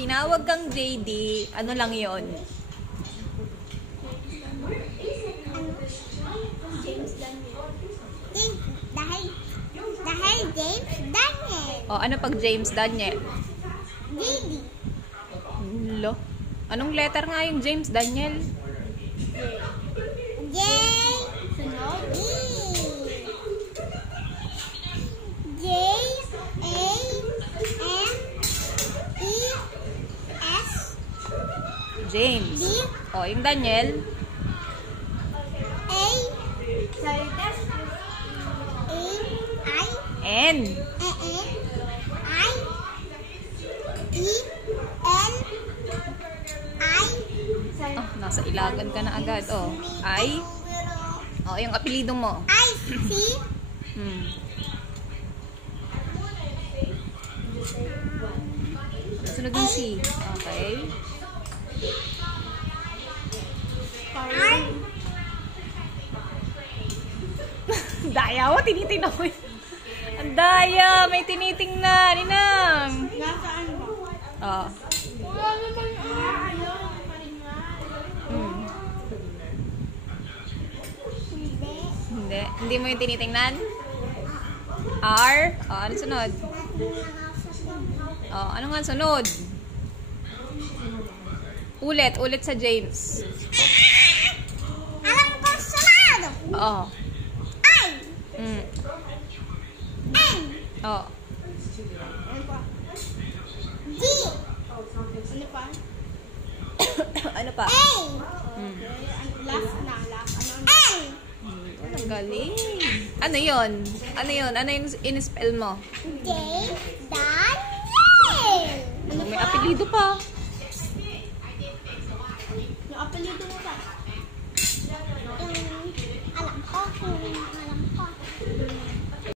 tinawag kang JD, ano lang yon? James Daniel. Dahil James Daniel. O, ano pag James Daniel? JD. Lo. Anong letter nga yung James Daniel? J. Sunod. E. J. A. M. E. S. James. D. O, yung Daniel? A. A. I. N. I. E. L. I. Oh, nasa ilagan ka na agad. O, I. O, yung apelido mo. I. C. Sunod yung C. Okay. R. Daya mo, tinitingnan mo. Ang daya, may tinitingnan. Inang. Nasaan ba? Oh. Wala naman ayaw. Hindi. Hindi mo yung tinitingnan? R. O, ano sunod? O, ano nga sunod? Ulit sa James. Alam ko sunod. O. I. Mm. N. O. Ano pa? D. Ano pa? Ano pa? A. Mm. Last na. L. Ang galing. Ano yun? Ano yun? Ano yung in-spell mo? J. Daniel. May apelido pa. Yung apelido mo ba?